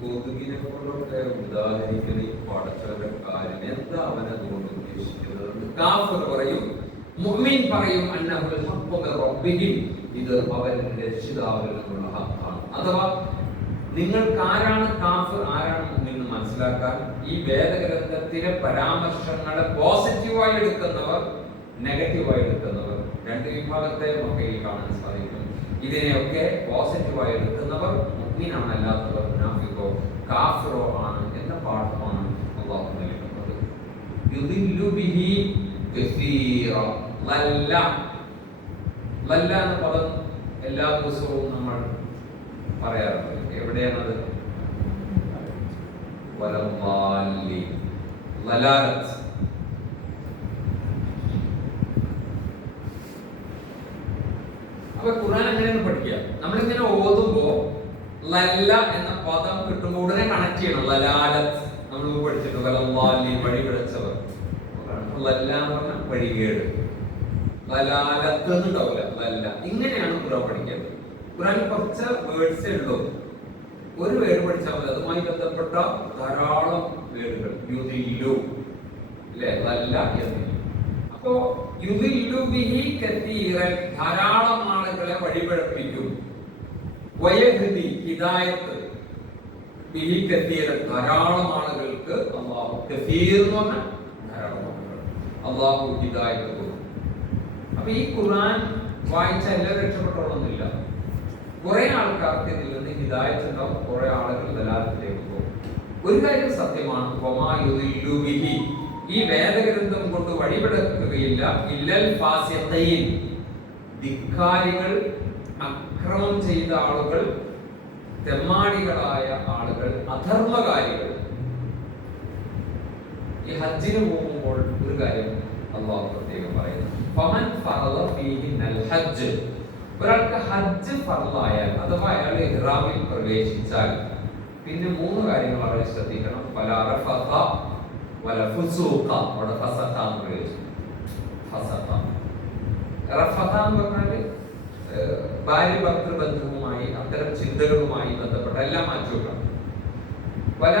കൊതുകിനെ കൊണ്ടൊക്കെ ഉദാഹരിക്കുന്ന ഈ പടച്ചവന്റെ കാര്യം എന്താ അവനതുകൊണ്ട് ഉദ്ദേശിക്കുന്നത്? കാഫിർ പറയും, മുഅ്മിൻ പറയും അന്നഹുൽ ഹഖ്ഖു മിർ റബ്ബിഹിം, ഇത് അവരുടെ രക്ഷിതാവിൽ നിന്നുള്ള ഹഖാണ്. അഥവാ നിങ്ങൾക്ക് ആരാണ് കാഫിർ ആരാണ് മുഅ്മിൻ എന്ന് മനസ്സിലാക്കാൻ ഈ വേദഗ്രന്ഥത്തിലെ പരാമർശങ്ങളെ പോസിറ്റീവായി എടുക്കുന്നവർ നെഗറ്റീവായി എടുക്കുന്നവർ രണ്ട് വിഭാഗത്തെ മക്കയിൽ കാണാൻ സാധിക്കും. ഇതിനെയൊക്കെ പോസിറ്റീവായി എടുക്കുന്നവർ മുഅ്മിനാണ്, അല്ലാത്തവർ മുനാഫിഖോ കാഫിറോ ആണ് എന്ന പാഠമാണ് അല്ലാഹു നൽകുന്നത്. യുദില്ലു ബിഹി കസീറ. ലല്ല ലല്ല എന്ന പദം എല്ലാ ദിവസവും നമ്മൾ പറയാറുണ്ട്. എവിടെയാണത്? വലല്ലാലി ലലാലത്ത്. അപ്പൊ ഖുർആൻ എങ്ങനെയാണ് പഠിക്കുക? നമ്മളിങ്ങനെ ഓതുമ്പോ ലല്ല എന്ന പദം കിട്ടുമ്പോൾ ഉടനെ കണക്ട് ചെയ്യണം. ലലാലത്ത് നമ്മൾ പഠിച്ചിട്ട് വലല്ലാലി വഴി പിഴച്ചവർ. ലല്ല എന്ന് പറഞ്ഞാൽ വഴികേട്. ലലാലത്ത് ഉണ്ടാവില്ല, ലല്ല. ഇങ്ങനെയാണ് ഖുർആൻ പഠിക്കേണ്ടത്. ഖുർആനിൽ കുറച്ച് വേർഡ്സേ ഉള്ളൂ. ഒരു വേർഡ് പഠിച്ചാൽ മതി, അതുമായി ബന്ധപ്പെട്ട ധാരാളം വേർഡുകൾ. യുദില്ലു അല്ലേ, ലല്ല എന്ന്. അപ്പോ യുദില്ലു ബിഹി കസീറൻ, ധാരാളം ആളുകളെ വഴിപഴപ്പിക്കും. വയഹ്ദി ഹിദായത്ത് ബിഹി കസീറൻ, ധാരാളം ആളുകൾക്ക് അല്ലാഹു കസീർ എന്ന് പറഞ്ഞാൽ ധാരാളം ആളുകൾ അല്ലാഹു ഹിദായത്ത് കൊടുക്കും. അപ്പൊ ഈ ഖുർആൻ വായിച്ച എല്ലാവരും രക്ഷപ്പെട്ടോളൊന്നുമില്ല. കുറെ ആൾക്കാർക്ക് ഇതിൽ നിന്ന് ഹിദായത്ത് ഉണ്ടാവും, കുറെ ആളുകൾ ദലാലത്തിലേക്ക് പോകും. ഒരു കാര്യം സത്യമാണ്, വമാ യുദില്ലു ബിഹി, ഈ വേദഗ്രന്ഥം കൊണ്ട് വഴിപെടുത്തുകയില്ല ഇല്ലൽ ഫാസിഖീൻ, ധിക്കാരികൾ, അക്രമം ചെയ്ത ആളുകൾ, തെമ്മാടികളായ ആളുകൾ, അധർമ്മകാരികൾ. ഈ ഹജ്ജിന് പോകുമ്പോൾ ഒരു കാര്യം അല്ലാഹു പ്രത്യേകം പറയുന്നു, ഫമൻ ഫറദ ഫീഹിൽ ഹജ്ജ്, ഒരാൾക്ക് ഹജ്ജ് ഫർളായാൽ അഥവാ അയാൾ ഇഹ്റാമിൽ പ്രവേശിച്ചാൽ പിന്നെ മൂന്ന് കാര്യങ്ങൾ അവിടെ ശ്രദ്ധിക്കണം. ഫലാ റഫഥ വല ഫുസൂഖ, അവിടെ ഫസഖ എന്ന് പ്രയോഗിച്ചു. ഫസഖ റഫഥ എന്ന് പറഞ്ഞാൽ ഭാര്യ ഭർത്തൃ ബന്ധവുമായി അത്തരം ചിന്തകളുമായി ബന്ധപ്പെട്ട എല്ലാം മാറ്റിവെക്കണം. വല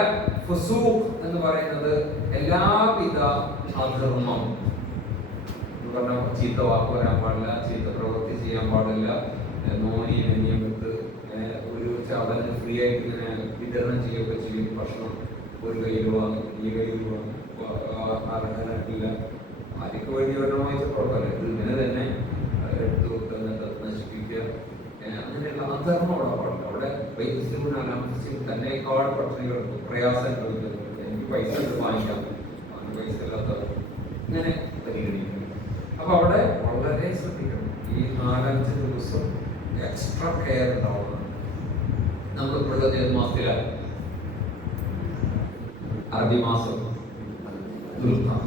ഫുസൂഖ് എന്ന് പറയുന്നത് എല്ലാവിധ അധർമ്മം, ചീത്ത വാക്ക് വരാൻ പാടില്ല, ചീത്ത പ്രവൃത്തി ചെയ്യാൻ പാടില്ല, നോനി നെയ്യമിട്ട് ഒരു ചവന് ഫ്രീ ആയിട്ട് ഇങ്ങനെ വിതരണം ചെയ്യൊക്കെ ചെയ്യും. ഭക്ഷണം ഒരു കയ്യിൽ വാങ്ങും, ഈ കയ്യിൽ വാങ്ങും, അർഹനല്ല. ആർക്ക് വേണ്ടി വരണം വായിച്ച കുഴപ്പമില്ല, ഇത് ഇങ്ങനെ തന്നെ എടുത്തു നശിപ്പിക്കുക, അങ്ങനെയുള്ള അധർമ്മം അവിടെ പാടില്ല. അവിടെ തന്നെക്കാട് പട്ടിണികൾ പ്രയാസങ്ങൾ, എനിക്ക് പൈസ വാങ്ങിക്കാം, അവന് പൈസ ഇല്ലാത്തവർ ഇങ്ങനെ പരിഗണിക്കും. അപ്പൊ അവിടെ വളരെ ശ്രദ്ധിക്കണം. ഈ 4-5 ദിവസം എക്സ്ട്രാ കെയർ ഉണ്ടാവണം. നമ്മളിപ്പോഴത്തെ ഏത് മാസത്തിലാണ്? അറബി മാസം ദുൽഖഅദ.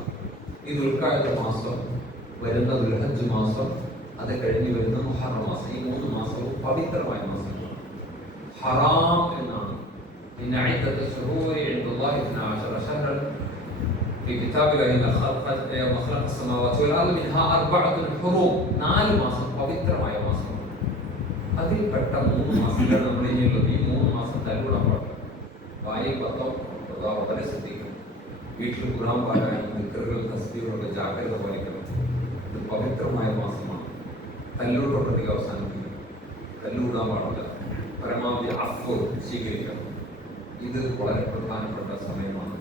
ഈ ദുൽഖഅദ മാസം വരുന്ന ദുൽഹജ്ജ് മാസം, അത് കഴിഞ്ഞ് വരുന്ന മുഹറം മാസം, ഈ 3 മാസവും പവിത്രമായ മാസങ്ങളാണ്. ഹറാം എന്നാണ്. ഇന്ന ഇദ്ദത ശുഹൂരി ഇൻദല്ലാഹി 12 ശഹ്റൻ في كتاب الله إن خلق السماوات والأرض منها 4 حرم. 4 മാസം പവിത്രമായ മാസം. അതിൽപ്പെട്ട 3 മാസങ്ങളാണ് നമ്മൾ ഇനിയുള്ളത്. ഈ 3 മാസം തല്ലിവിടാൻ പാടില്ല. വായിൽ പത്തം വളരെ ശ്രദ്ധിക്കണം. വീട്ടിൽ ഖുർആൻ പാരായണം, ദിക്റുകൾ, തസ്ബീഹുകളൊക്കെ ജാഗ്രത പാലിക്കണം. ഇത് പവിത്രമായ മാസമാണ്. തല്ലുകൊണ്ടൊക്കെ അവസാനിപ്പിക്കണം. തല്ലുവിടാൻ പാടില്ല. പരമാവധി അഫ്വ് സ്വീകരിക്കണം. ഇത് വളരെ പ്രധാനപ്പെട്ട സമയമാണ്.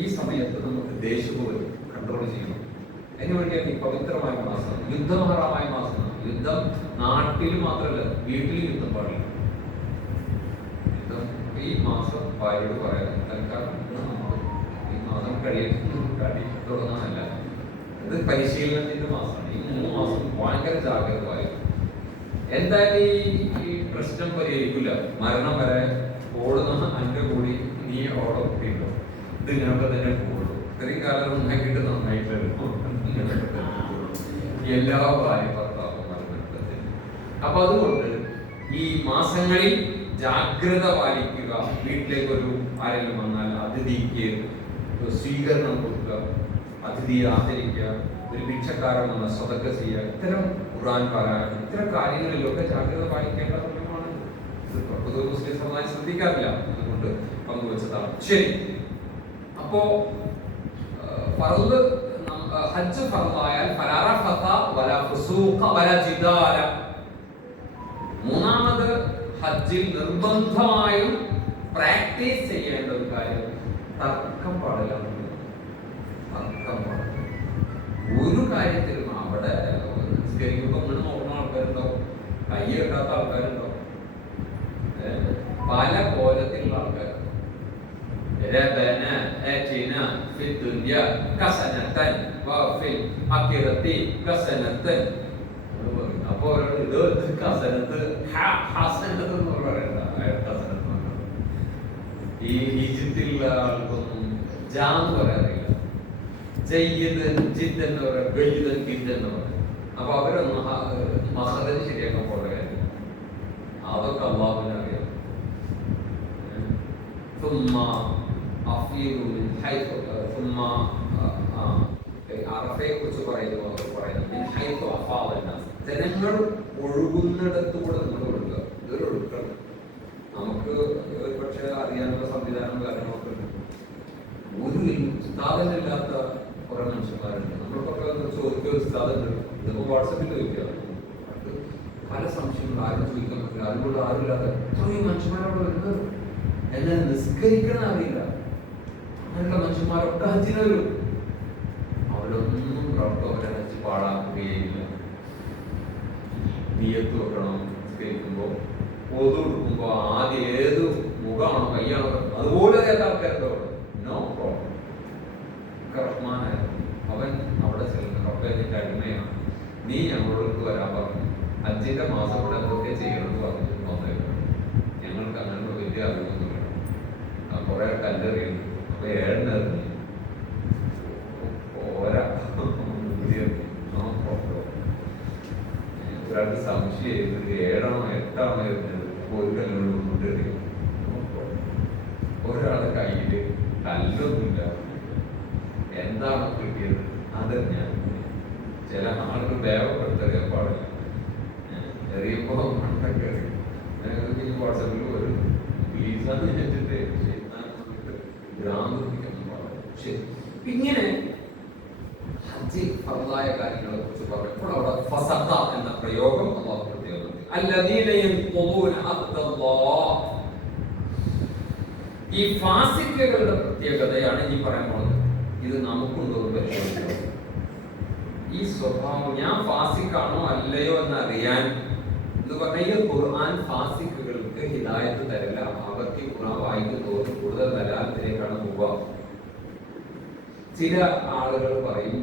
ഈ സമയത്ത് നമുക്ക് ദേഷ്യവും കൺട്രോൾ ചെയ്യണം. അതിനുവേണ്ടിയാണ് ഈ പവിത്രമായ മാസം, യുദ്ധഹറമായ മാസമാണ്. യുദ്ധം നാട്ടിൽ മാത്രമല്ല, വീട്ടിൽ യുദ്ധം പാടില്ല. യുദ്ധം ഈ മാസം ഭാര്യയോട് പറയാം, തൽക്കാലം ഈ മാസം തുടങ്ങാനല്ല, ഇത് പരിശീലനത്തിന്റെ മാസമാണ്. ഈ 3 മാസം ഭയങ്കര ജാഗ്രതമായിരുന്നു. എന്തായാലും ഈ പ്രശ്നം പരിഹരിക്കില്ല. മരണം വരെ ഓടുന്ന അന്റെ കൂടി നീ ഓടെ കൂട്ടിയിട്ടുണ്ടോ? ഇത് ഞങ്ങൾക്ക് തന്നെ കൂടുള്ളൂ. ഇത്രയും കാലം നന്നാക്കിയിട്ട് നന്നായിട്ട് എല്ലാ ഭാര്യ ഭർത്താക്കന്മാരും. അപ്പൊ അതുകൊണ്ട് ഈ മാസങ്ങളിൽ ജാഗ്രത പാലിക്കുക. വീട്ടിലേക്ക് ഒരു ആരെങ്കിലും വന്നാൽ അതിഥിക്ക് സ്വീകരണം കൊടുക്കുക, അതിഥിയെ ആദരിക്കുക, ഒരു ഭിക്ഷക്കാരൻ വന്ന സ്വതക്ക ചെയ്യുക, ഇത്തരം ഖുർആൻ പാരായണം, ഇത്തരം കാര്യങ്ങളിലൊക്കെ ജാഗ്രത പാലിക്കേണ്ട സമയമാണ്. നന്നായി ശ്രദ്ധിക്കാറില്ല, അതുകൊണ്ട് പങ്കുവെച്ചതാണ്. ശരി, അപ്പോ ഫർള് ഹജ്ജ് ഫർളായാൽ ഫലാ റഫത വലാ ഫുസൂഖ വലാ ജിദാല. മൂന്നാമത് ഹജ്ജിൽ നിർബന്ധമായും പ്രാക്ടീസ് ചെയ്യേണ്ട ഒരു കാര്യം തർക്കം പാടില്ല. തർക്കം പാടില്ല ഒരു കാര്യത്തിലും. അവിടെ നിസ്കരിക്കുമ്പോൾ അങ്ങനെ നോക്കുന്ന ആൾക്കാരുണ്ടാവും, കൈ കെട്ടാത്ത ആൾക്കാരുണ്ടാവും, പല കോലത്തിലുള്ള ആൾക്കാർ. ربنا آتنا في الدنيا حسنة وفي الآخرة حسنة. അപ്പോൾ ഇത് ഹസനത്ത് ഹസനത്ത് എന്ന് പറയണ്ട. ഈ ഈജിപ്തിലുള്ള ആൾക്കൊന്നും ജാന്ന് പറയാറില്ല, ജയ്യിദ് ജിദ് എന്ന് പറയാം, ഗയ്യിദ് ഗിദ് എന്ന് പറയാം. അപ്പൊ അവരൊന്നും മഹദന് ശരിയാക്കാൻ പോലെ അതൊക്കെ അള്ളാഹുവിനെ അറിയാം. അറഫയെ കുറിച്ച് പറയുന്നത് ജനങ്ങൾ ഒഴുകുന്നിടത്തുകൂടെ നമ്മൾ ഒഴുകുക. ഇതൊരു ഒഴുക്കാണ്. നമുക്ക് ഒരു പക്ഷേ അറിയാനുള്ള സംവിധാനം കാര്യങ്ങളൊക്കെ ഉണ്ട്. ഒരു ഉസ്താദനില്ലാത്ത കുറെ മനുഷ്യന്മാരുണ്ട്. നമ്മൾക്കൊക്കെ ചോദിക്കുക ഉസ്താദുണ്ട്, ഇതിപ്പോ വാട്സപ്പിൽ ചോദിക്കുക. പല സംശയങ്ങൾ ആരും ചോദിക്കാൻ പറ്റില്ല. അതുകൊണ്ട് ആരുമില്ലാത്ത എത്രയും മനുഷ്യന്മാരോട് വരുന്നത്. എന്നാൽ നിസ്കരിക്കണം അറിയില്ല. അങ്ങനെയുള്ള മനുഷ്യന്മാരൊക്കെ ഹജ്ജിന് വരും. അവരൊന്നും അവരെ ഹജ്ജ് പാഴാക്കുകയില്ല. നിയത്ത് വെക്കണം. നിസ്കരിക്കുമ്പോ പൊതു കൊടുക്കുമ്പോ ആദ്യം ഏത് മുഖമാണോ കയ്യാണോ അതുപോലെ അറിയാത്ത ആൾക്കാരൊക്കെ നോ പ്രോബ്ലം. റഹ്മാനായിരുന്നു അവൻ. അവിടെ ചെല്ലുന്ന റബ്ബിന്റെ അടിമയാണ്, നീ ഞങ്ങളോട് വരാൻ പറഞ്ഞു. ഹജ്ജിന്റെ മാസം കൂടെ എന്തൊക്കെ ചെയ്യണമെന്ന് പറഞ്ഞിട്ട് വന്നേക്കും. ഞങ്ങൾക്ക് അങ്ങനെയുള്ള വലിയ അറിവൊന്നും വേണം. കുറെ കല്ലെറിയുന്നു. അപ്പൊ ഏഴെണ്ണെറിഞ്ഞു പോരാ. ഒരാൾക്ക് സംശയം ഏഴാണോ എട്ടാണോ എറിഞ്ഞത്. ഒരു കല്ലോട് കൊണ്ടെറിയും. ഒരാളുടെ കയ്യില് കല്ലൊന്നുമില്ല, എന്താണ് കിട്ടിയത് അത് ഞാൻ. ചില ആളുകൾ ദേവപ്പെടുത്തറിയാൻ പാടില്ല. എറിയുമ്പോ മണ്ടൊക്കെ എറിയും. വാട്സാപ്പിൽ ഒരു പ്ലീസാന്ന് വെച്ചിട്ട് ഭ്രാന്തിക്കാൻ പാടില്ല. ശരി, ഇങ്ങനെ ഹജ്ജ് ഫർളായ കാര്യങ്ങളെ കുറിച്ച് പറഞ്ഞപ്പോൾ അവിടെ ഫസഖ എന്ന പ്രയോഗം അല്ലാഹു പ്രത്യേകം അല്ലദീന യൻഖുദൂന അഹ്ദല്ലാഹ്. ഈ ഫാസിക്കുകളുടെ പ്രത്യേകതയാണ് ഈ പറയാൻ പോകുന്നത്. ഇത് നമുക്കുണ്ടോ പരിശോധിക്കണം. ഈ സ്വഭാവം ഞാൻ ഫാസിക്കാണോ അല്ലയോ എന്നറിയാൻ എന്ന് പറഞ്ഞാൽ ഈ ഖുർആൻ ഫാസിക്കുകൾക്ക് ഹിദായത്ത് തരില്ല. അവർക്ക് ഖുർആൻ വായിക്കുന്നതോറും കൂടുതൽ ദലാലത്തിലേക്കാണ് പോവുക. ചില ആളുകൾ പറയും,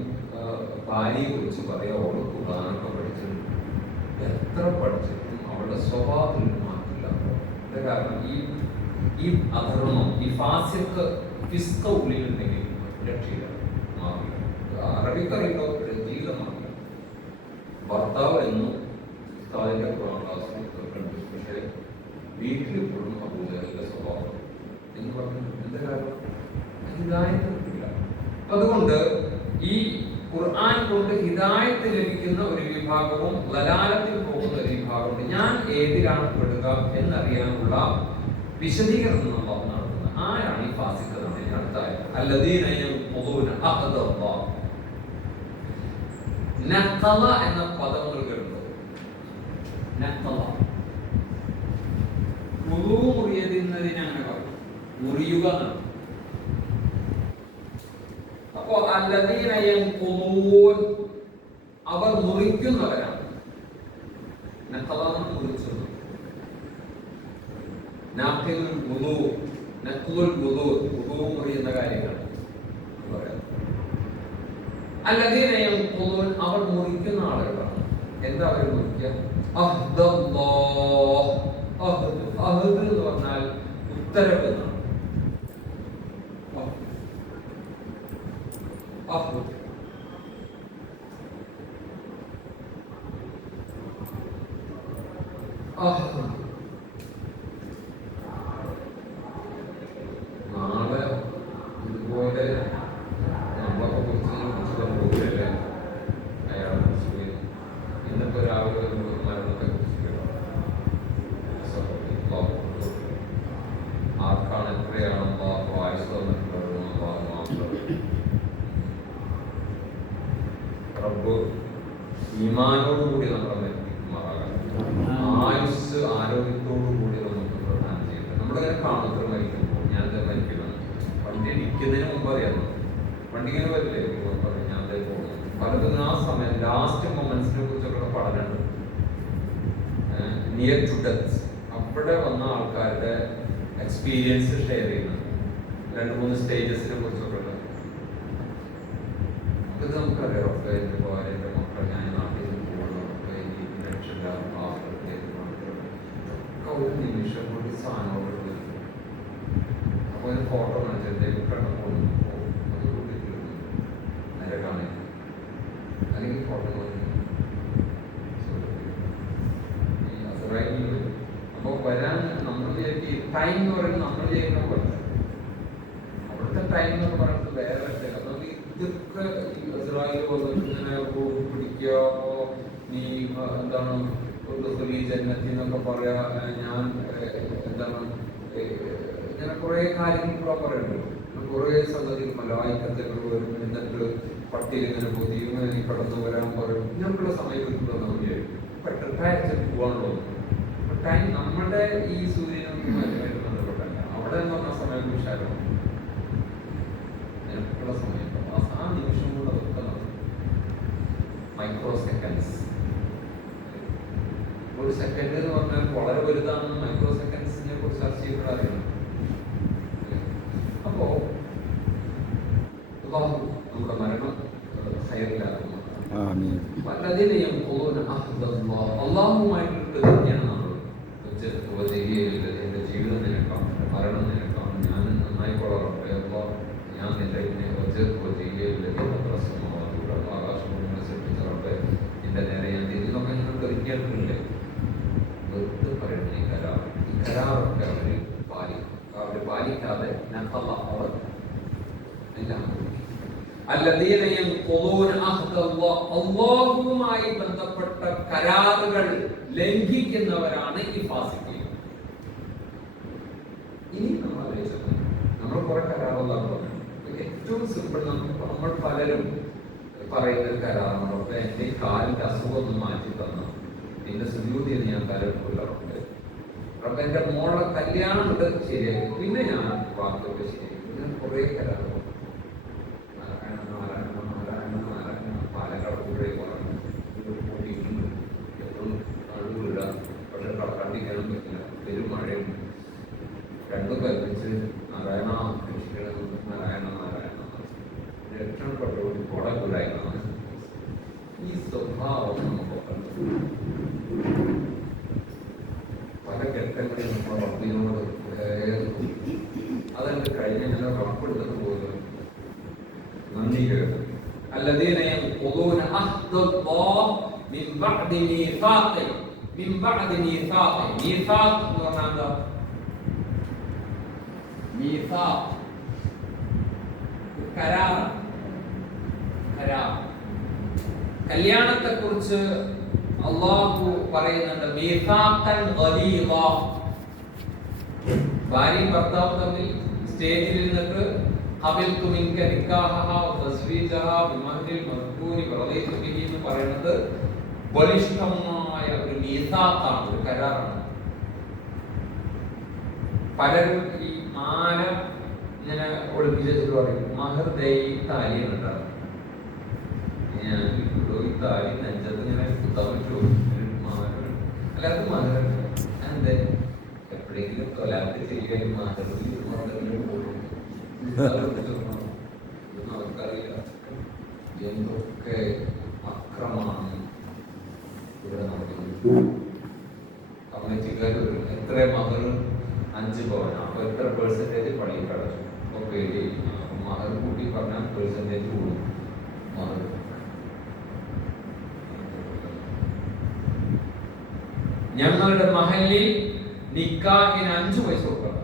ഭാര്യയെ കുറിച്ച് പറയാം, അവള് ഖുർആനൊക്കെ പഠിച്ചിട്ടുണ്ട്. എത്ര പഠിച്ചിട്ടും അവളുടെ സ്വഭാവത്തിൽ മാറ്റില്ല. കാരണം ഈ അധർമ്മം, ഈ ഫാസിക്ക് ഫിസ്ക ഉള്ളിലുണ്ടെങ്കിൽ രക്ഷയില്ല, മാറില്ല. അറബിക്കറിയുണ്ടോ ജീവിതം മാറില്ല. ഭർത്താവ് എന്നും ഉസ്താദിന്റെ ഖുർആൻ ക്ലാസ്സിൽ കേൾക്കുന്നുണ്ട്, പക്ഷേ വീട്ടിലിപ്പോഴും അബൂജഹലിന്റെ സ്വഭാവം എന്ന് പറഞ്ഞു. എന്താ കാരണം? ഹിദായത്ത് കിട്ടില്ല. അതുകൊണ്ട് ഈ ഖുർആൻ കൊണ്ട് ഹിദായത്ത് ലഭിക്കുന്ന ഒരു വിഭാഗവും ദലാലത്തിൽ പോകുന്ന ഒരു വിഭാഗമുണ്ട്. ഞാൻ ഏതിലാണ് പെടുക എന്നറിയാനുള്ള വിശദീകരണം നമ്മൾ നടത്തുന്നത്. ആരാണ് ഈ ഫാസിഖ്? അടുത്ത അല്ലദീന യൻഖുദൂന അഹ്ദല്ലാഹ്. നഖല എന്ന പദം കേട്ടിട്ടുണ്ടോ? നഖല മുറിയുന്നതിന് അങ്ങനെ പറഞ്ഞു, മുറിയുക എന്നാണ്. അപ്പോ അല്ലദീന യൻഖുദൂൻ, അവർ മുറിക്കുന്നവരാണ്. നഖല മുറിച്ചു. നാഖിലുൽ വുദൂ, നഖ്ലുൽ വുദൂ, വുദൂ മുറിയുന്ന കാര്യങ്ങൾ പറയാം. അല്ലദീന യൻഖുദൂൻ, അവർ മുറിക്കുന്ന ആളുകളാണ്. എന്താ അവർ മുറിക്കുക? അഹ്ദല്ലാഹ്. അഹ്ദ് എന്ന് പറഞ്ഞാൽ ഉത്തരവ് എന്നാണ്. അഹ്ദ് അഹ്ദ് നാളെ ഇതുപോലെ നമ്മളൊക്കെ കുറിച്ച് പോകില്ലേ? അയാളെ കുറിച്ച് ഇന്നിപ്പോ രാവിലെ മരണത്തെ കുറിച്ച് എത്രയാണ് വായിച്ചു തന്നിട്ടുള്ളത് മാത്രം. റബ്ബ് ഈമാനോട് കൂടി നമ്മളെ മരിപ്പിക്കുമാറാകണം. ആയുസ് ആരോഗ്യത്തോടു കൂടി നമുക്ക് പ്രധാനം ചെയ്യട്ടെ. നമ്മളിങ്ങനെ കാണുന്നത് മരിക്കുമ്പോൾ ഞാൻ മരിക്കണം, വണ്ടി ഇടിക്കുന്നതിന് മുമ്പ് അറിയാമോ, വണ്ടി ഇങ്ങനെ വരില്ലേ ഞാൻ പോകുന്നു പലതും ആ സമയം ലാസ്റ്റ് മൊമെന്റ്സിനെ കുറിച്ചൊക്കെ പഠനമുണ്ട്. നിയർ ടു ഡെത്ത് അവിടെ വന്ന ആൾക്കാരുടെ എക്സ്പീരിയൻസ് ഷെയർ ചെയ്യുന്നുണ്ട്. 2-3 സ്റ്റേജസിനെ കുറിച്ചൊക്കെ ഉണ്ട്. ഇത് നമുക്കറിയാം. ഒക്കെ എൻ്റെ ഭാര്യ, എൻ്റെ മക്കൾ, ഞാൻ നാട്ടിൽ പോകണം, ഒക്കെ എനിക്ക് രക്ഷയില്ല, ഒരു നിമിഷം കൊണ്ട് സാധനങ്ങളോട് അപ്പോൾ ഒരു ഫോട്ടോ കാണിച്ചിട്ട് കണ്ടപ്പോൾ നേരെ കാണില്ല, അല്ലെങ്കിൽ ഫോട്ടോ അപ്പോൾ വരാൻ നമ്മൾ ടൈം എന്ന് പറയുന്നത് നമ്മൾ ചെയ്യുന്ന പോലെ അവിടുത്തെ ടൈം എന്ന് പറയുന്നത് വേറെ. നമുക്ക് ഇതൊക്കെ ഇസ്രായേൽ വന്നിട്ട് ഇങ്ങനെ പിടിക്കുക, നീ എന്താണ് ജന്മത്തിനൊക്കെ പറയാ, ഞാൻ എന്താണ് ഇങ്ങനെ കുറെ കാര്യങ്ങൾ കൂടെ പറയുന്നുണ്ട്. കുറെ സംഗതികൾ മലായിക്കത്തുകൾ വരും, എന്നിട്ട് പട്ടിയിൽ ഇങ്ങനെ പൊതി ഇങ്ങനെ കടന്നു വരാൻ പറയും. ഇങ്ങനെയുള്ള സമയം കിട്ടുമ്പോൾ നമ്മൾ പെട്ടെന്ന് പോകാനുള്ളൂ. ടൈം നമ്മുടെ ഈ സൂര്യനൊന്നും ബന്ധപ്പെട്ടല്ല. അവിടെ എന്ന് പറഞ്ഞ സമയം വിശാലമാണ്, നിനക്കുള്ള സമയം. ആ നിമിഷം കൊണ്ട് അതൊക്കെ മൈക്രോ സെക്കൻഡ്സ്. ഒരു സെക്കൻഡ് എന്ന് പറഞ്ഞാൽ വളരെ വലുതാണെന്ന് മൈക്രോ സെക്കൻഡ്സിനെ കുറിച്ച് ചർച്ച ചെയ്യപ്പെടാറില്ല. അപ്പോ നമ്മുടെ മരണം ഹൈറിലാകുന്നു. അള്ളാഹുമായിട്ട് തന്നെയാണ് നമ്മൾ എന്റെ ജീവിതം നിനക്കാണ്, എന്റെ മരണം നിനക്കാണ്, ഞാൻ നന്നായി കൊള്ളറപ്പോ ഞാൻ നിന്റെ ആകാശം സൃഷ്ടിച്ചറപ്പെ എന്റെ നേരെ ഞാൻ തിരിഞ്ഞൊക്കെ നിങ്ങൾക്ക് ഒരിക്കലില്ലേ വെറുതെ പറയുന്നത്. ഈ കരാറൊക്കെ അവര് പാലിക്കാതെ അവർ അല്ലാഹുവുമായി ബന്ധപ്പെട്ട കരാറുകൾ ലംഘിക്കുന്നവരാണ് ഈ ഫാസിഖീൻ. ഇനി നമ്മൾ കുറെ കരാറുകളാണ്. ഏറ്റവും സിമ്പിൾ നമ്മൾ പലരും പറയുന്ന കരാറാണ്, എന്റെ കാലിന്റെ അസുഖം മാറ്റി തന്നു, എന്റെ സുജൂദിയിൽ ഞാൻ കരപ്പില്ലറുണ്ട്, എന്റെ മോളെ കല്യാണം ശരിയാക്കി, പിന്നെ ഞാൻ വാക്കൊക്കെ ശരിയാക്കി. ഇങ്ങനെ കുറെ കരാറുകൾ രണ്ടും കൽപ്പിച്ച് നാരായണ നാരായണ നാരായണ രക്ഷപ്പെട്ടു കൊടകുരായ്മ. ഈ സ്വഭാവം നമുക്ക് പല ഘട്ടങ്ങളിൽ നമ്മൾ റബ്ബിനോട് അതെന്റെ കഴിഞ്ഞ ഞാൻ ഉറപ്പെടുത്തിട്ട് പോകുന്നത് നന്ദി കേട്ടു. الذين ينقضون عهد الله من بعد ميثاقه ميثاق എന്ന് പറഞ്ഞാൽ എന്താ? മീസാഖ് കരാർ. കല്യാണത്തെ കുറിച്ച് അള്ളാഹു പറയുന്നുണ്ട്, മീസാഖൻ ഗലീദ. ഭാര്യയും ഭർത്താവും തമ്മിൽ സ്റ്റേജിൽ ഇരുന്നിട്ട് ഖബിൽതു മിൻക നിക്കാഹഹ വതസ്വീജഹ ബിമഹ്രിൽ മദ്കൂനി വറദീതു ബിഹി എന്ന് പറയുന്നത് ബലിഷ്ഠമായ ഒരു മീസാഖാണ്, ഒരു കരാറാണ്. പലരും ഈ മാല ഇങ്ങനെ ഒളിപ്പിച്ചിട്ട് പറയും മഹർ താലിയുണ്ടാകും. ഞാൻ ഈ താലി നെഞ്ചത്ത് ഇങ്ങനെ കുത്താൻ പറ്റുമോ? അല്ലാത്ത മഹർ എന്തേ എപ്പോഴെങ്കിലും കൊലാത്ത് ചെയ്യാൻ നമുക്കറിയില്ല എന്തൊക്കെ അക്രമമാണ് ഇവിടെ നടക്കുന്നത്. കമ്മിറ്റിക്കാർ എത്ര മഹർ 5 പവൻ, അപ്പൊ എത്ര പെർസെന്റേജ് പള്ളിയിൽ കടച്ചു. അപ്പൊ പേടി മഹർ കൂട്ടി പറഞ്ഞാൽ പെർസെന്റേജ് കൂടും. മഹർ ഞങ്ങളുടെ മഹലിൽ നിക്കാഹിന് 5 പൈസ കൊടുക്കണം.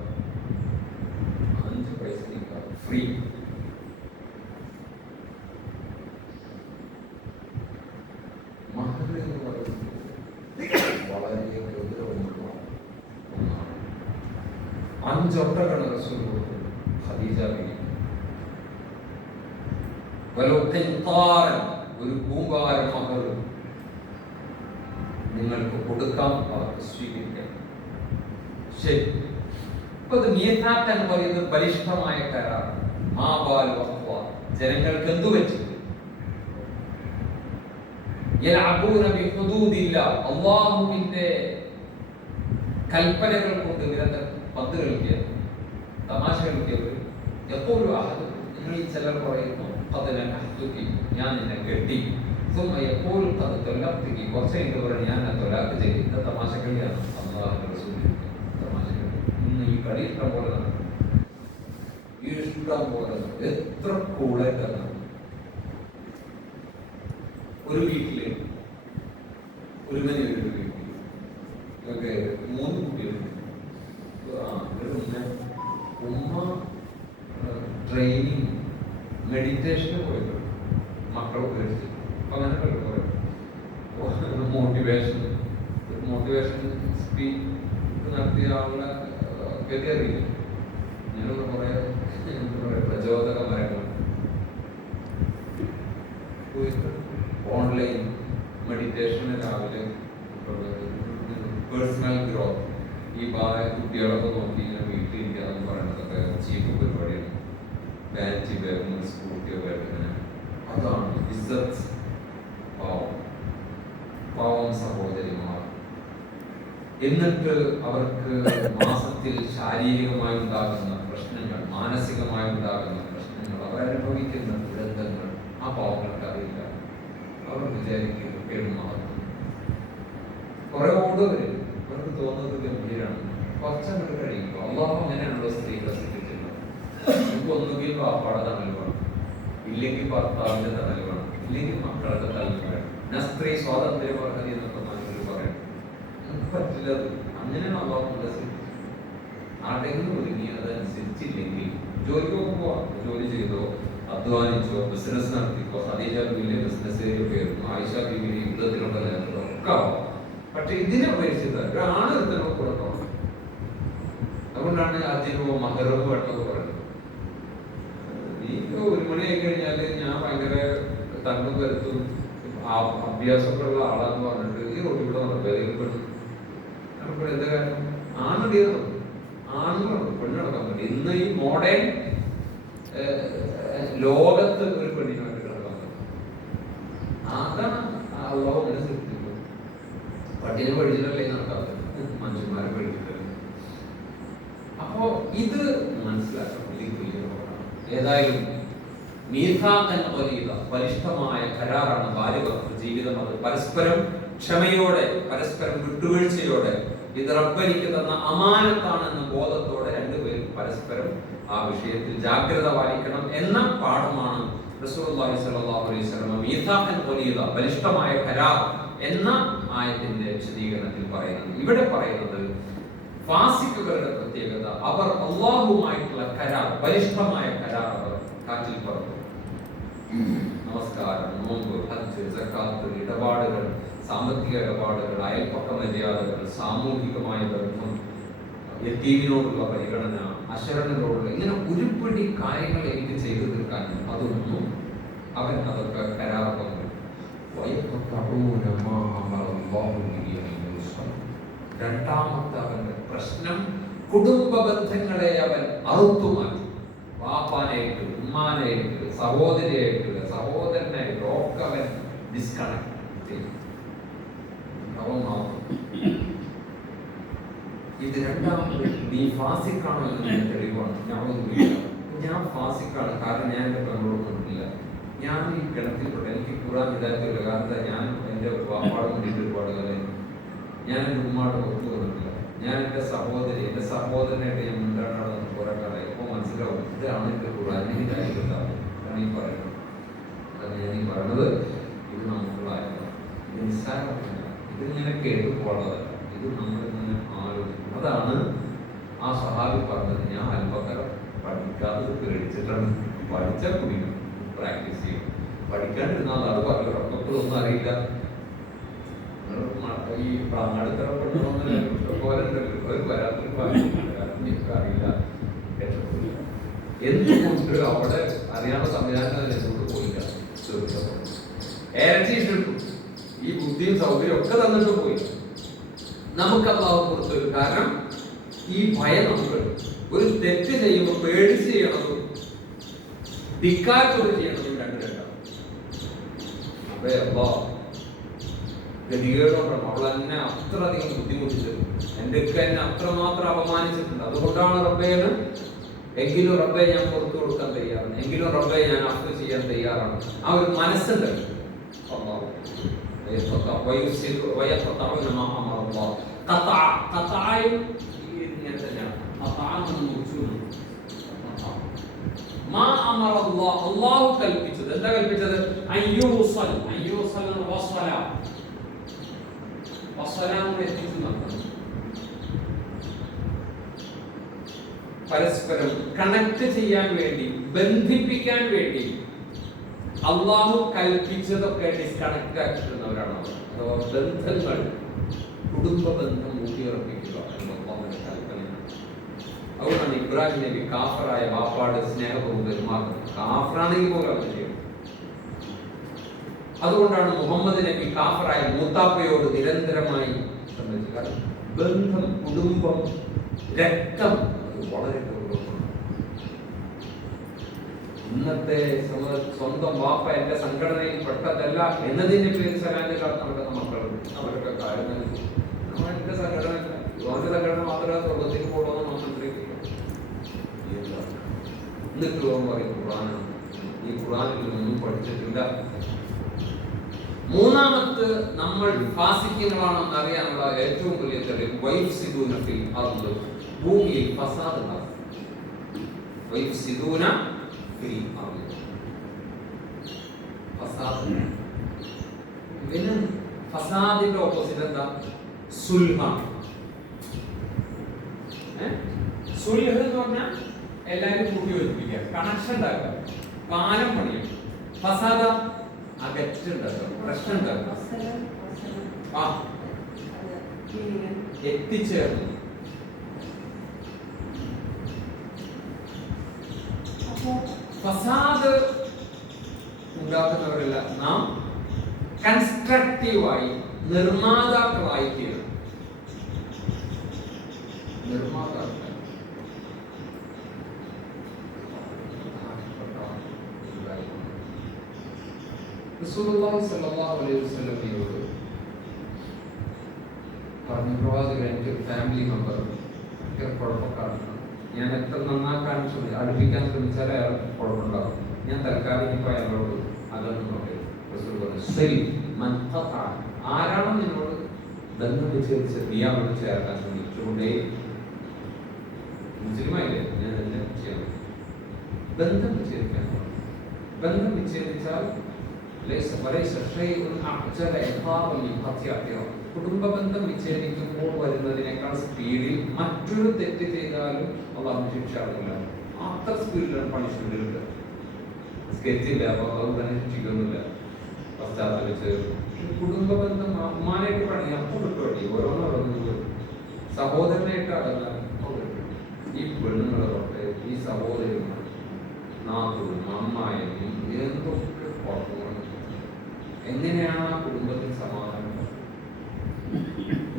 5 പൈസ നിക്കാഹ് ഫ്രീ. മഹർ എന്ന് പറയുന്നത് വളരെ ഗൗരവമുള്ള ഒന്നാണ്. 5 ഒട്ടകങ്ങൾ റസൂൽ കൊടുത്തു ഖദീജ ബീവി. ഒരു പൂങ്കാരം മകൾ നിങ്ങൾക്ക് കൊടുക്കാം, അവർക്ക് സ്വീകരിക്കാം. ശരി, ഇപ്പൊ ഇത് മീസാഖ് എന്ന് പറയുന്നത് ബലിഷ്ഠമായ കരാറാണ്. ജനങ്ങൾക്ക് എന്തു പറ്റി? അള്ളാഹുവിന്റെ കൽപ്പനകൾ കൊണ്ട് ഇവരൊക്കെ പന്ത് കളിക്കുക, തമാശ കളിക്കുക. എപ്പോഴും നിങ്ങൾ ചിലർ പറയുന്നു ഞാൻ നിന്നെ കെട്ടി, എപ്പോഴും അത് തൊല്ലാത്തേക്ക് കുറച്ച് കഴിഞ്ഞ് പറയും ഞാൻ തൊലാക്ക് ചെയ്യും. ഇത് തമാശ കളിയാണ്. തമാശ കളി ഇന്ന് ഈ കളി ഇഷ്ടം പോലെ നടക്കും, ഇഷ്ടം പോലെ എത്ര കൂളായിട്ടാണ്. ഒരു വീട്ടില് ഒരു മണി ഒരു വീട്ടിൽ 3 കുട്ടികളുണ്ട്. ഉമ്മ ട്രെയിനിങ് മെഡിറ്റേഷന് പോയിട്ടുണ്ട് മക്കളെ ഉപയോഗിച്ച്. അപ്പൊ അങ്ങനെ മോട്ടിവേഷൻ സ്പീച്ച് നടത്തിയ ആളുടെ ഗതി അറിയില്ല. ഞാനൊന്ന് കുറെ പ്രചോദക മരങ്ങൾ ഓൺലൈൻ മെഡിറ്റേഷന് രാവിലെ പേഴ്സണൽ ഗ്രോത്ത് ഈ കുട്ടികളൊക്കെ നോക്കി ഇങ്ങനെ വീട്ടിലിരിക്കാന്ന് പറയുന്നതൊക്കെ ചീപ്പ് പരിപാടിയാണ്. ബാച്ച് വേഗം സ്കൂട്ടി വേഗം അതാണ് ഇസ്സത്ത്. പാവം സഹോദരിമാർ. എന്നിട്ട് അവർക്ക് മാസത്തിൽ ശാരീരികമായി ഉണ്ടാകുന്ന പ്രശ്നങ്ങൾ, മാനസികമായി ഉണ്ടാകുന്ന പ്രശ്നങ്ങൾ, അവരനുഭവിക്കുന്ന ദുരന്തങ്ങൾ ആ പാവങ്ങൾക്ക് അറിയില്ല. അവർ വിചാരിക്കും പെരുമാറും. കുറെ ഓടുവര് അവർക്ക് തോന്നുന്നത് ഗംഭീരാണ്. കുറച്ചങ്ങോട്ട് കഴിയുമ്പോൾ അള്ളാഹു അങ്ങനെയാണല്ലോ സ്ത്രീകളെ സൃഷ്ടിച്ചിട്ടുള്ളത്. നമുക്ക് ഒന്നുകിൽ വാപ്പാടെ തണൽ വേണം, ഇല്ലെങ്കിൽ ഭർത്താവിന്റെ തണൽ വേണം, ഇല്ലെങ്കിൽ മക്കളുടെ തണൽ വേണം. ഞാൻ സ്ത്രീ സ്വാതന്ത്ര്യം പറഞ്ഞത് എന്നൊക്കെ മനസ്സിൽ പറയണം. നമുക്ക് പറ്റില്ല. അത് അങ്ങനെയാണ് അള്ളാഹു നമ്മളെ സൃഷ്ടിച്ചത്. ആടെങ്കിലും ഒതുങ്ങി അതനുസരിച്ചില്ലെങ്കിൽ ജോലിക്കൊക്കെ പോവാം. ജോലി ചെയ്തോ, അധ്വാനിച്ചോ, ബിസിനസ് നടത്തിക്കോ. ഖദീജ വലിയ ബിസിനസ് ആയിരുന്നു. ആയിഷ ബീവി യുദ്ധത്തിലുള്ള ഒക്കെ ആവാം. പക്ഷെ ഇതിനെ അപേക്ഷിച്ച് ഒരാണ് ഇതിനൊക്കെ കൊടുക്കണം. അതുകൊണ്ടാണ് അതിനോ മഹറോ എന്നൊക്കെ പറയുന്നത്. നീ 1 മണിയായി കഴിഞ്ഞാല് ഞാൻ ഭയങ്കര തങ്ങും കരുത്തും അഭ്യാസമൊക്കെ ഉള്ള ആളാന്ന് പറഞ്ഞിട്ട് ഈ റോഡിലൂടെ നടക്കും. എന്താ കാര്യം? ആണടിയാണ്, ആണുങ്ങളുണ്ട്, പെണ്ണ് നടക്കാൻ പറ്റും. ഇന്ന് ഈ മോഡേൺ ലോകത്ത് ഒരു പെണ്ണിനായിട്ട് കിടക്കാൻ പറ്റും. അതാണ് അള്ളാഹു അങ്ങനെ സൃഷ്ടിക്കുന്നത്. പട്ടിനെ പഠിച്ചിട്ടല്ലേ നടക്കാൻ പറ്റും, മനുഷ്യന്മാരെ പഠിച്ചിട്ടല്ലേ. അപ്പോ ഇത് മനസ്സിലാക്കണം. ഏതായാലും ബലിഷ്ഠമായ കരാറാണ് ഭാര്യ ഭർത്തൃ ജീവിതം. അത് പരസ്പരം ക്ഷമയോടെ, പരസ്പരം വിട്ടുവീഴ്ചയോടെ, ഇത് റബ്ബനിക്ക് തന്ന അമാനത്താണെന്ന ബോധത്തോടെ രണ്ടുപേരും പരസ്പരം ആ വിഷയത്തിൽ ജാഗ്രത പാലിക്കണം എന്ന പാഠമാണ് റസൂലുള്ളാഹി സ്വല്ലല്ലാഹു അലൈഹി വസല്ലം മീസാഖൻ ഖലീദ, ബലിഷ്ഠമായ കരാർ എന്ന ആയത്തിന്റെ വിശദീകരണത്തിൽ പറയുന്നത്. ഇവിടെ പറയുന്നത് ഫാസിക്കുകളുടെ പ്രത്യേകത, അവർ അല്ലാഹുവുമായിട്ടുള്ള കരാർ, ബലിഷ്ഠമായ കരാർ അവർ കാറ്റിൽ പറത്തും. നമസ്കാരം, നോമ്പ്, ഹജ്ജ്, സക്കാത്ത്, ഇടപാടുകൾ, സാമ്പത്തിക ഇടപാടുകൾ, അയൽപക്ക മര്യാദകൾ, സാമൂഹികമായ ബന്ധം, യതീമിനോടുള്ള പരിഗണന, അശരണരോടുള്ള, ഇങ്ങനെ ഒരുപിടി കാര്യങ്ങൾ എനിക്ക് ചെയ്തു തീർക്കാൻ അതൊന്നും അവൻ അതൊക്കെ കരാർ പങ്കു. രണ്ടാമത്തെ അവന്റെ പ്രശ്നം, കുടുംബ ബന്ധങ്ങളെ അവൻ അറുത്തുമാറ്റി. വാപ്പാനായിട്ട്, ഉമ്മാനായിട്ട്, സഹോദരിയായിട്ട്, സഹോദരനായിട്ട് ഒക്കെ അവൻ ഡിസ്കണക്ട് ചെയ്യും. ഇത് രണ്ടാമത് നീ ഫാസിക്കാണോ എന്നതിന്റെ തെളിവാണ്. ഞാൻ ഫാസിക്കാണ്, കാരണം ഞാൻ എന്റെ പെങ്ങളോട് കൊണ്ടിട്ടില്ല. ഞാൻ ഈ കിണറ്റിൽപ്പെട്ട, എനിക്ക് ഖുർആൻ ഹിദായത്തില്ല. കാരണം ഞാൻ എന്റെ വാപ്പാട് കൊണ്ടിട്ട് ഒരുപാട് കാലം ഞാൻ എൻ്റെ ഉമ്മാട് ഒത്തു കൊണ്ടിട്ടില്ല. ഞാൻ എൻ്റെ സഹോദരനായിട്ട് ഞാൻ മുൻഗണന കുറെ കാലം. ഇപ്പോൾ മനസ്സിലാവും ഇതാണ് എന്റെ ഖുർആൻ ഹിദായത്തിലുണ്ടാവും. അതാണ് ഈ പറയുന്നത്. അതാണ് ഞാൻ ഈ പറയുന്നത്. ഇത് നമുക്കുള്ള ഇത് നിസ്സാരമല്ല. ഇതിങ്ങനെ കേട്ടു പോകേണ്ടതല്ല. ഇത് നമ്മളിങ്ങനെ ആലോചിക്കും. അതാണ് ആ സഹാബി പറഞ്ഞത്. ഞാൻ അൽബക്കറ പഠിക്കാതെ പേടിച്ചിട്ടാണ്. പഠിച്ചാൽ കുടിക്കും, പ്രാക്ടീസ് ചെയ്യും. പഠിക്കാണ്ടിരുന്നാൽ അത് പറഞ്ഞു ഒന്നും അറിയില്ല. ഈ അടുത്തറ പെണ്ണൊന്നും പോലെ വരാത്തൊരു അറിയില്ല. എന്തുകൊണ്ട് അവിടെ അറിയാനുള്ള സംവിധാനം എന്നോട് പോയില്ല. ഇരട്ടിയിട്ടിട്ടു ഈ ബുദ്ധിയും സൗകര്യം ഒക്കെ തന്നിട്ട് പോയി. നമുക്ക് അള്ളാഹു പുറത്തു വരും. കാരണം ഈ ഭയം നമുക്ക് ഒരു തെറ്റ് ചെയ്യുമ്പോൾ പേടിച്ച് ചെയ്യണതും ധിക്കാരത്തോട് ചെയ്യണതും രണ്ടാണ്. അപ്പൊ ഗതികേടുകൊണ്ടാണ് അവൾ എന്നെ അത്രയധികം ബുദ്ധിമുട്ടിച്ചത്, എൻ്റെ ഒക്കെ എന്നെ അത്രമാത്രം അപമാനിച്ചിട്ടുണ്ട്. അതുകൊണ്ടാണ് റബ്ബേന്ന് എങ്കിലും റബ്ബെ ഞാൻ പുറത്തു കൊടുക്കാൻ തയ്യാറാണ്, എങ്കിലും റബ്ബെ ഞാൻ അഫ്വ് ചെയ്യാൻ തയ്യാറാണ്. ആ ഒരു മനസ്സുണ്ട്. അള്ളാഹു കൽപ്പിച്ചത് എന്താ കൽപ്പിച്ചത്? പരസ്പരം കണക്ട് ചെയ്യാൻ വേണ്ടി, ബന്ധിപ്പിക്കാൻ വേണ്ടി അള്ളാഹു കൽപ്പിച്ചതൊക്കെ ഡിസ്കണക്ട് ആക്കിയിരുന്നവരാണ്. അഥവാ ബന്ധങ്ങൾ, കുടുംബ ബന്ധം ഊട്ടിയുറപ്പിക്കുക എന്നൊക്കെ കൽപ്പനയാണ്. അതുകൊണ്ടാണ് ഇബ്രാഹിം നബി കാഫറായ ബാപ്പാട് സ്നേഹവും പെരുമാറുന്നത്. കാഫറാണെങ്കിൽ പോലും അത് ചെയ്യും. അതുകൊണ്ടാണ് മുഹമ്മദ് നബി കാഫറായ മൂത്താപ്പയോട് നിരന്തരമായി സംബന്ധിക്കുക. ബന്ധം, കുടുംബം, രക്തം വളരെ ഗൗരവമാണ്. ഇന്നത്തെ സ്വന്തം വാപ്പ എന്റെ സംഘടനയിൽ പെട്ടതല്ല എന്നതിന്റെ പേരിൽ സലാന്റെ കാലത്ത് നടക്കുന്ന മക്കളുണ്ട്. അവരൊക്കെ കാര്യം എന്റെ സംഘടന, അവന്റെ സംഘടന മാത്രമേ സ്വർഗത്തിൽ പോകുമെന്ന് മാത്രം എന്നിട്ട് പറയും ഖുർആനാണ്. ഈ ഖുർആനിൽ നിന്നും പഠിച്ചിട്ടില്ല. മൂന്നാമത് നമ്മൾ ഫാസിഖ്യങ്ങളാണെന്ന് അറിയാനുള്ള ഏറ്റവും വലിയ തെളിവ് വൈഫ്സിദൂന ഫിൽ അർദ്, ഭൂമിയിൽ ഫസാദ് ഉണ്ടാകും. വൈഫ്സിദൂന ഫിൽ അർദ്, ഫസാദ്. പിന്നെ ഫസാദിന്റെ ഓപ്പോസിറ്റ് എന്താ? സുൽഹാണ്. സുൽഹ് എന്ന് പറഞ്ഞാൽ എല്ലാവരും കൂട്ടി യോജിപ്പിക്കുക, കണക്ഷൻ ഉണ്ടാക്കുക, പാലം പണിയും. ഫസാദ അകറ്റുണ്ടാക്കുക, പ്രശ്നം ഉണ്ടാക്കുക, എത്തിച്ചേർന്നു. ഫസാദ് ഉണ്ടാക്കുന്നവരല്ല നാം കൺസ്ട്രക്റ്റീവായി നിർമ്മാതാക്കളായി തീരണം. നിർമ്മാതാക്കൾ റസൂലുള്ളാഹി സ്വല്ലല്ലാഹു അലൈഹി വസല്ലമയോട് പറഞ്ഞു, പ്രവാചകൻ എൻ്റെ ഒരു ഫാമിലി മെമ്പർ കുഴപ്പക്കാരനാണ്, ഞാൻ എത്ര നന്നാക്കാൻ അടുപ്പിക്കാൻ ശ്രമിച്ചാൽ അയാൾ കുഴപ്പമുണ്ടാകും, ഞാൻ തൽക്കാലം ഇപ്പൊ അയാളോട് അകന്നു പറയും. റസൂൽ പറഞ്ഞു, ശരി, ആരാണോ നിന്നോട് ബന്ധം വിച്ഛേദിച്ച് നീ അവരോട് ചേർക്കാൻ ശ്രമിച്ചുകൊണ്ടേ മുസ്ലിമായില്ലേ ഞാൻ എന്നെ ചെയ്യണം. ബന്ധം വിച്ഛേദിക്കാൻ, ബന്ധം വിച്ഛേദിച്ചാൽ കുടുംബ ബന്ധം വിച്ഛേദിക്കുമ്പോൾ വരുന്നതിനേക്കാൾ സ്പീഡിൽ മറ്റൊരു തെറ്റ് ചെയ്താലും അള്ളാഹു ശിക്ഷാറില്ല. അത്ര സ്പീഡിലാണ് പണിഷ്മെന്റ് ഉണ്ട്. സ്കെച്ചില്ല, അപ്പൊ അത് തന്നെ ശിക്ഷിക്കുന്നില്ല. പശ്ചാത്തലിച്ച് കുടുംബ ബന്ധം അമ്മാനായിട്ട് പണി അപ്പം കിട്ടുപടി ഓരോന്നോരോന്ന് സഹോദരനായിട്ട് അടങ്ങാൻ ഈ പെണ്ണുങ്ങളെ തൊട്ട് ഈ സഹോദരന്മാർ, നാത്തൂരും അമ്മായും എന്തൊക്കെ പുറത്തുകൊണ്ട് എങ്ങനെയാണ് ആ കുടുംബത്തിൽ സമാധാനം?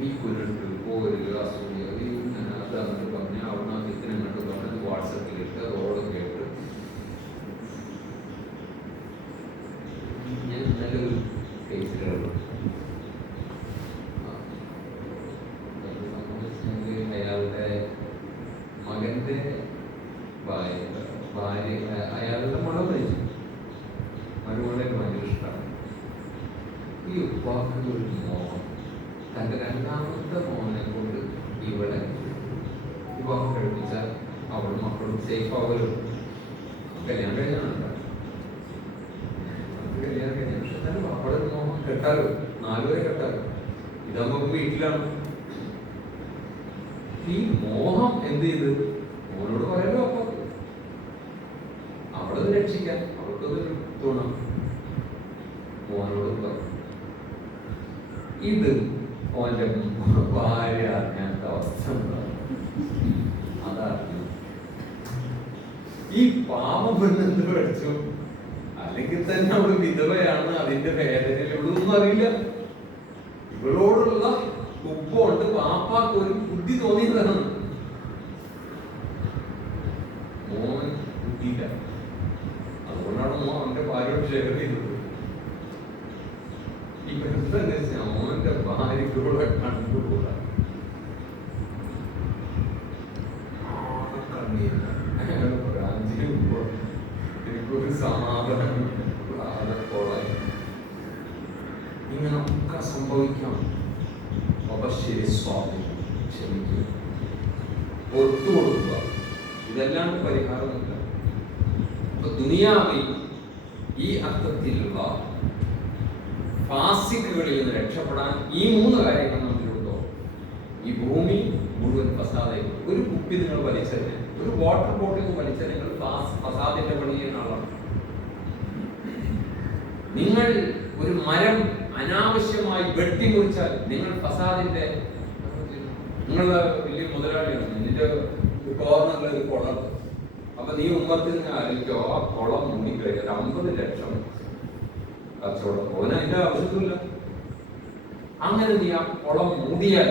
ഈ കുരുട്ട് പോരുക, അസൂയ, ഇങ്ങനെ അതങ്ങോട്ട് പറഞ്ഞ് അവിടെ ഇതിനങ്ങോട്ട് പറഞ്ഞ് വാട്സപ്പിലിട്ട് ഓട് കേട്ട്. ഞാൻ നല്ലൊരു കേസിലുള്ളൂ. അയാളുടെ മകന്റെ ഭാര്യ അയാളുടെ മകൾ മരിച്ചു. മരുമകളെ ഭയങ്കര ഇഷ്ടമാണ്. ഈ ഉപ്പാക്ക് ഒരു മോഹം, തൻ്റെ രണ്ടാമത്തെ മോനെ കൊണ്ട് ഇവിടെ വിവാഹം കഴിപ്പിച്ചാൽ അവളും മക്കളും സേഫ് ആവലും. കല്യാണം കഴിഞ്ഞാണ്, കല്യാണം കഴിഞ്ഞാൽ അവളെ മോഹം കെട്ടാലോ, 4 പേരെ കെട്ടാലോ. ഇതാകുമ്പോ വീട്ടിലാണ്. ഈ മോഹം എന്ത് ചെയ്ത് മോനോട് പറയാലോ, അപ്പൊ അവളത് രക്ഷിക്കാൻ അവൾക്കതൊരു തുണം മോനോട് പറയും. ഇത് ഓന്റെ ഭാര്യ അറിഞ്ഞാത്ത അവസ്ഥ. അതാണ് ഈ പാവം പെണ്ണ് എന്ത് പഠിച്ചു? അല്ലെങ്കിൽ തന്നെ അവള് വിധവയാണ്, അതിന്റെ വേദനയിൽ ഇവളൊന്നും അറിയില്ല. ഇവളോടുള്ള ഉപ്പുണ്ട് പാപ്പാക്ക് ഒരു ബുദ്ധി തോന്നിയതാണ്. മോൻ ബുദ്ധിയില്ല, അതുകൊണ്ടാണ് മോൻ അവന്റെ ഭാര്യയോട് ഷെയർ ചെയ്തത്. മോന്റെ ഭാര്യയോടെ കണ്ടുകൂടാ, എനിക്കൊരു സമാധാനം ഇങ്ങനൊക്കെ സംഭവിക്കാം. ശരി, സ്വാമി ക്ഷമിക്കുക, ഒത്തു കൊടുക്കുക, ഇതെല്ലാം പരിഹാരമില്ല. അപ്പൊ ദുനിയാവിൽ ഈ അർത്ഥത്തിലുള്ള ഫാസിക്കുകളിൽ നിന്ന് രക്ഷപ്പെടാൻ ഈ 3 കാര്യങ്ങൾ നമ്മളിലുണ്ടോ? ഈ ഭൂമി മുഴുവൻ ഫസാദായി. ഒരു കുപ്പി നിങ്ങൾ വലിച്ചെറിഞ്ഞ, ഒരു വാട്ടർ ബോട്ടിൽ വലിച്ചെറിഞ്ഞ നിങ്ങൾ ഫസാദിന്റെ പണി ചെയ്യുന്ന ആളാണ്. നിങ്ങൾ ഒരു മരം അനാവശ്യമായി വെട്ടിമുറിച്ചാൽ നിങ്ങൾ ഫസാദിന്റെ, നിങ്ങൾ വലിയ മുതലാളിയാണ്, നിന്റെ കോർണറിൽ ഒരു കുളം, അപ്പൊ നീ ഉമ്മത്തിൽ നിന്ന് ആലോചിക്കോ, ആ കുളം മൂടിക്കഴിഞ്ഞാൽ 50 ലക്ഷം കച്ചവടം പോകാൻ അതിന്റെ ആവശ്യമില്ല. അങ്ങനെ നീ ആ കുളം മൂടിയാൽ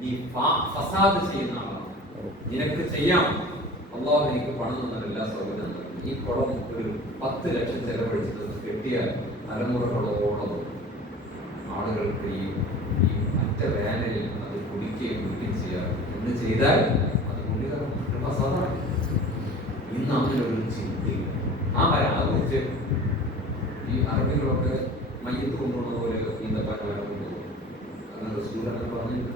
നീ ഫസാദ് ചെയ്യുന്ന ആളാണ്. നിനക്ക് ചെയ്യാം, അള്ളാഹു എനിക്ക് പണം തന്നില്ല, സൗകര്യം തന്നു. ഈ കുളം ഒരു 10 ലക്ഷം ചെലവഴിച്ചത് കെട്ടിയാൽ തലമുറകളോളം ആളുകൾക്ക് ഈ അറ്റ വേനലിൽ അത് കുടിക്കുകയും ചെയ്യാം എന്ന് ചെയ്താൽ അത് ഫസാദാണ്. ഇന്ന് അങ്ങനെ ഒരു ചിന്തയില്ല. കുറിച്ച് ഈ അറബികളൊക്കെ മയ്യത്ത് കൊണ്ടുപോകുന്ന പോലെ ഈന്തപ്പന മരം കൊണ്ടുപോകും. അങ്ങനെ റസൂലാണ് പറഞ്ഞത്,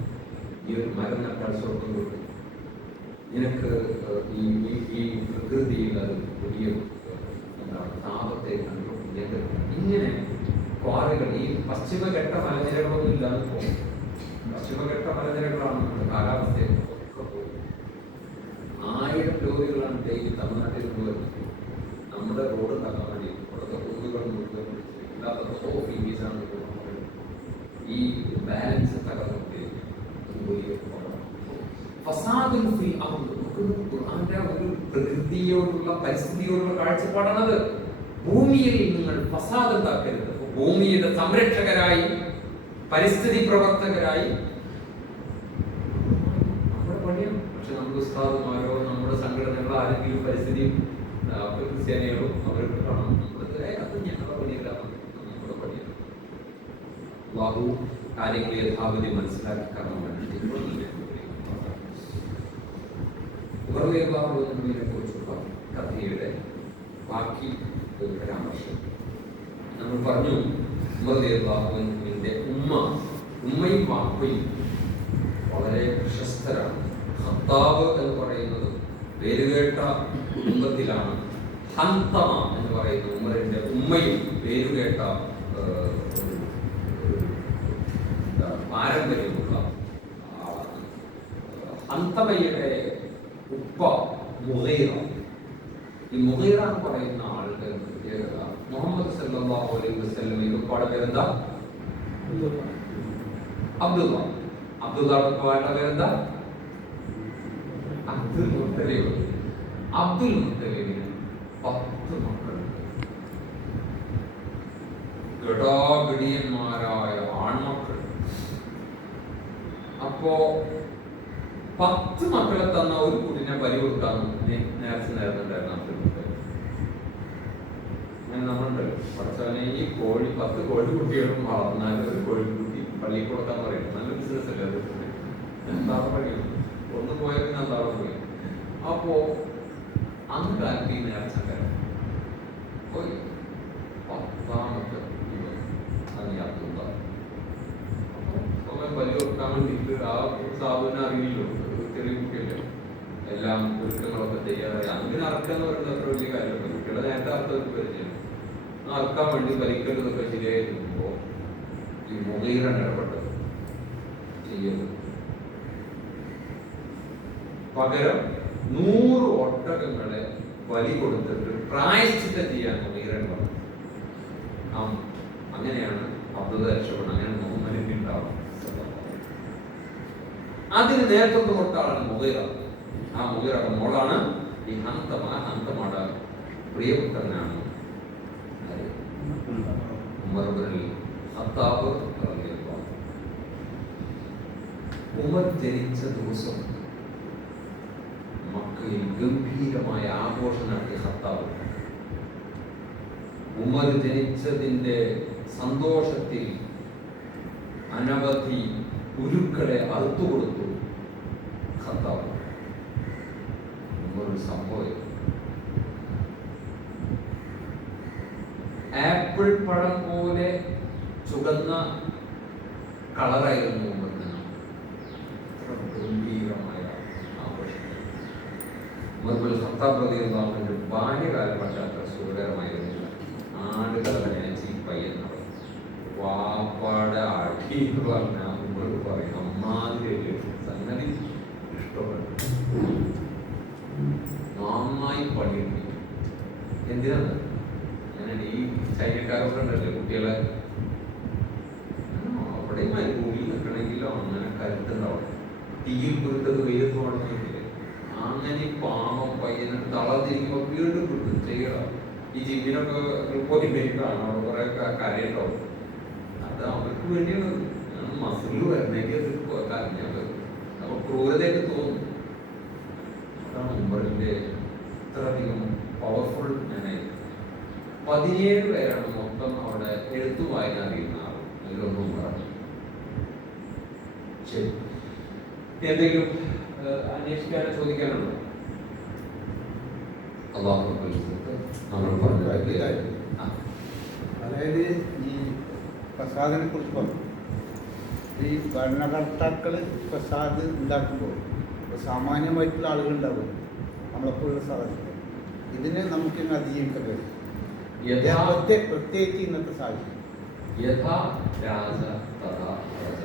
ഈ ഒരു മരം നട്ടാൽ സ്വർഗം കിട്ടും. നിനക്ക് ഈ പ്രകൃതിയിൽ അത് വലിയ എന്താണ് താപത്തെ കണ്ടു ഇങ്ങനെ ക്വാറികൾ, ഈ പശ്ചിമഘട്ട മലനിരകളൊന്നും ഇല്ലാതെ പോകും. പശ്ചിമഘട്ട മലനിരകളാണ് നമ്മുടെ കാലാവസ്ഥയെ ഒക്കെ പോകും. 1000 ലോറികളാണ് ഡെയിലി തമിഴ്നാട്ടിൽ വരുന്നത്. നമ്മുടെ റോഡ് ഉണ്ടാക്കാൻ വേണ്ടി ഇവിടുത്തെ കുന്നുകൾ മുഴുവൻ ഇല്ലാത്ത ഈ ബാലൻസ് തകർന്നിട്ട് വലിയ ഫസാദുൽ ഫിൽ അർദ്. ഖുർആന്റെ ഒരു പ്രകൃതിയോടുള്ള പരിസ്ഥിതിയോടുള്ള കാഴ്ചപ്പാടാണത്. ഭൂമിയിൽ നിങ്ങൾ ഫസാദ് ഉണ്ടാക്കരുത്. ഭൂമിയുടെ സംരക്ഷകരായി, പരിസ്ഥിതി പ്രവർത്തകരായി നമ്മുടെ പണിയാണ്. പക്ഷെ നമ്മുടെ ഉസ്താദുമാരോ നമ്മുടെ സംഘടനകളോ ആരെങ്കിലും പരിസ്ഥിതി ക്രിസ്ത്യാനികളോ അവർക്ക് കാണാം, അത് ഞങ്ങളുടെ പണിയല്ല, നമ്മുടെ പണിയാണ്. ബാബു കാര്യങ്ങൾ യഥാവധി മനസ്സിലാക്കി കാണാൻ വേണ്ടി കുറിച്ചുള്ള കഥയുടെ ബാക്കി പരാമർശം നമ്മൾ പറഞ്ഞു. ഉമർന്റെ ഉമ്മയും വാപ്പയും വളരെ പ്രശസ്തരാണ്. ഖത്താബ് എന്ന് പറയുന്നത് പേരുകേട്ട കുടുംബത്തിലാണ്. ഹന്തമ എന്ന് പറയുന്ന ഉമറിന്റെ ഉമ്മയും പേരുകേട്ട പാരമ്പര്യമുള്ള ആളാണ്. ഹന്തമയുടെ ഉപ്പ മുഗീറ. ഈ മുഗീറ എന്ന് പറയുന്ന ആളുടെ പ്രത്യേകത, മുഹമ്മദ് സല്ലല്ലാഹു അലൈഹി വസല്ലമയുടെ ഉപ്പയുടെ പേരെന്താ? അബ്ദുള്ള. അബ്ദുള്ളയുടെ ഉപ്പയുടെ പേരെന്താ? അബ്ദുൽ മുത്തലിബ്. അബ്ദുൽ മുത്തലിബിന് 10 മക്കളുണ്ട്. ഗടാഗടിയന്മാരായ ആൺമക്കൾ. അപ്പോ 10 മക്കളെ തന്ന ഒരു കുട്ടിനെ ബലി കൊടുക്കാൻ നേരത്തെ നേർന്നുണ്ടായിരുന്നു അബ്ദുൽ മുത്തലിബ്. അങ്ങനെ നമ്മളുണ്ടല്ലോ, പഠിച്ചവനെ ഈ 10 കോഴിക്കുട്ടികളും വളർന്നാൽ ഒരു കോഴിക്കുട്ടി പള്ളിയിൽ കൊടുക്കാൻ പറയുന്നത് നല്ല ബിസിനസ് അല്ലേ? അത് എന്താ പണിയാണ്, ഒന്ന് പോയാൽ പിന്നെ എന്താളും പോയി. അപ്പോ അന്ന് കാലത്ത് ഈ നേർച്ച പോയി 10ാമത്തെ അത് യാത്ര ബലി കൊടുക്കാൻ വേണ്ടിയിട്ട് ആ സാധുവിനെ അറിയില്ലോ, ചെറിയ കുട്ടിയല്ലേ, എല്ലാം ഒരുക്കങ്ങളൊക്കെ ചെയ്യാതെ അങ്ങനെ അറക്കാന്ന് പറയുന്നത് അത്ര വലിയ കാര്യമല്ല. കുട്ടികളെ നേരത്തെ അർത്ഥം പരിചയം അറക്കാൻ വേണ്ടി ബലിക്കലൊക്കെ ശരിയായി നിൽക്കുമ്പോ ഈ മുഗീറൻ ഇടപെട്ടത് ചെയ്യുന്നത്. പകരം 100 ഒട്ടകങ്ങളെ ബലി കൊടുത്തിട്ട് പ്രായശ്ചിത്തം ചെയ്യാൻ മുഗീറൻ പറഞ്ഞു. അങ്ങനെയാണ് അബ്ദുള്ള രക്ഷപ്പെടുന്നത്. അങ്ങനെ മുഹമ്മദിന്റെ ഉണ്ടാവും. അതിന് നേതൃത്വം കൊടുത്ത ആളാണ് മുഗീറ. ആ മുഗീറ മോളാണ് ഈ ഹന്തമാട പ്രിയപുത്രനാണ് ഉമർ ഇബ്നുൽ ഖത്താബ് റളിയല്ലാഹു അൻഹു. ഉമർ ജനിച്ച ദിവസം മക്കയിൽ ഗംഭീരമായ ആഘോഷം നടത്തിയ ഖത്താബ്. ഉമർ ജനിച്ചതിൻ്റെ സന്തോഷത്തിൽ അനവധി ഉരുക്കളെ അറുത്തുകൊടുത്തു ഖത്താബ്. ഒരു സംഭവം, ആപ്പിൾ പഴം പോലെ ചുവന്ന കളറായിരുന്നു ഉമറിന്. ഗംഭീരമായ ആഘോഷം. ഉമർ ഇബ്നുൽ ഖത്താബ് റളിയല്ലാഹു അൻഹു ബാല്യകാലം പക്ഷേ അത്ര സുഖകരമായിരുന്നില്ല. ആടുകളെ ചീപ്പയ്യൻ വാപ്പാടെ അടി എന്ന് പറഞ്ഞാൽ ഉമർ പറയും അമ്മാതിരി സംഗതി ഇഷ്ടപ്പെട്ടു. നന്നായി പണിയെടുപ്പിക്കും. എന്തിനാണ് അങ്ങനെ ഈ ചൈനക്കാരൊക്കെ ഉണ്ടല്ലേ കുട്ടികളെ, അവിടെ മരുഭൂമിയിൽ നിൽക്കണമെങ്കിലോ അങ്ങനെ കരുത്തുണ്ടാവും. തീയിൽ പോയിട്ടത് വെയിലത്ത് പോകണമെങ്കിൽ അങ്ങനെ പാവം പയ്യനെ തളർന്നിരിക്കുമ്പോൾ വീണ്ടും കിട്ടും ചെയ്യണം. ഈ ജിമ്മിനൊക്കെ പോയി കാണാം, അവിടെ കുറെ കരയുണ്ടാവും. അത് അവർക്ക് വേണ്ടിയാണ്. മസിൽ വരണമെങ്കിൽ അത് കരഞ്ഞാൽ അപ്പൊ ക്രൂരതയൊക്കെ തോന്നും. അതാണ് ഉമറിന്റെ ഇത്രയധികം പവർഫുൾ മാനേജ്. 17 പേരാണ് മൊത്തം അവിടെ എഴുത്തു വായന അറിയുന്ന ആൾ. അതിലൊന്നും പറഞ്ഞു. ശരി, എന്തെങ്കിലും അന്വേഷിക്കാനോ ചോദിക്കാനുണ്ടോ? അള്ളാഹു നമ്മൾ പറഞ്ഞു. അതായത് ഈ ഫസാദിനെ കുറിച്ച് പറഞ്ഞു. ഈ ഭരണകർത്താക്കൾ ഫസാദ് ഉണ്ടാക്കുമ്പോൾ സാമാന്യമായിട്ടുള്ള ആളുകൾ ഉണ്ടാവും നമ്മളെപ്പോലുള്ള സാഹചര്യം. ഇതിനെ നമുക്ക് അതിജീവിക്കാൻ കഴിയും. പ്രത്യേകിച്ച് ഇന്നത്തെ സാഹചര്യം. യഥാ രാജ തഥാ പ്രജ.